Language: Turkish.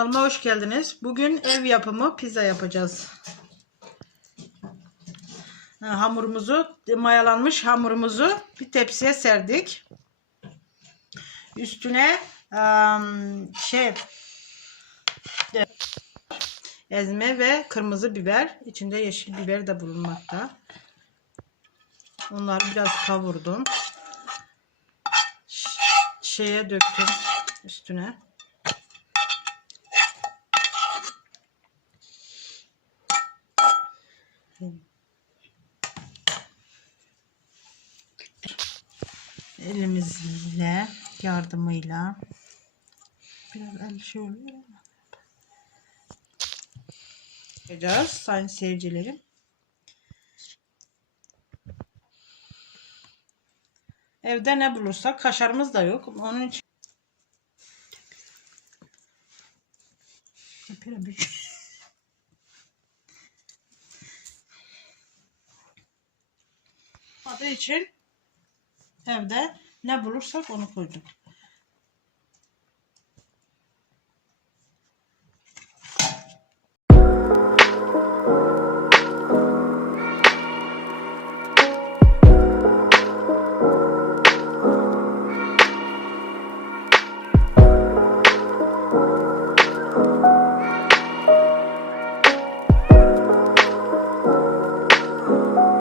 Kanalıma hoş geldiniz. Bugün ev yapımı pizza yapacağız. Ha, Hamurumuzu, mayalanmış hamurumuzu bir tepsiye serdik. Üstüne am, şey ezme ve kırmızı biber. İçinde yeşil biber de bulunmakta. Onları biraz kavurdum. Şeye döktüm üstüne. Elimizle yardımıyla biraz el şey yapacağız sayın seyircilerim. Evde ne bulursak kaşarımız da yok. Onun için Yapıyorum bir- Adı için evde ne bulursak onu koyduk.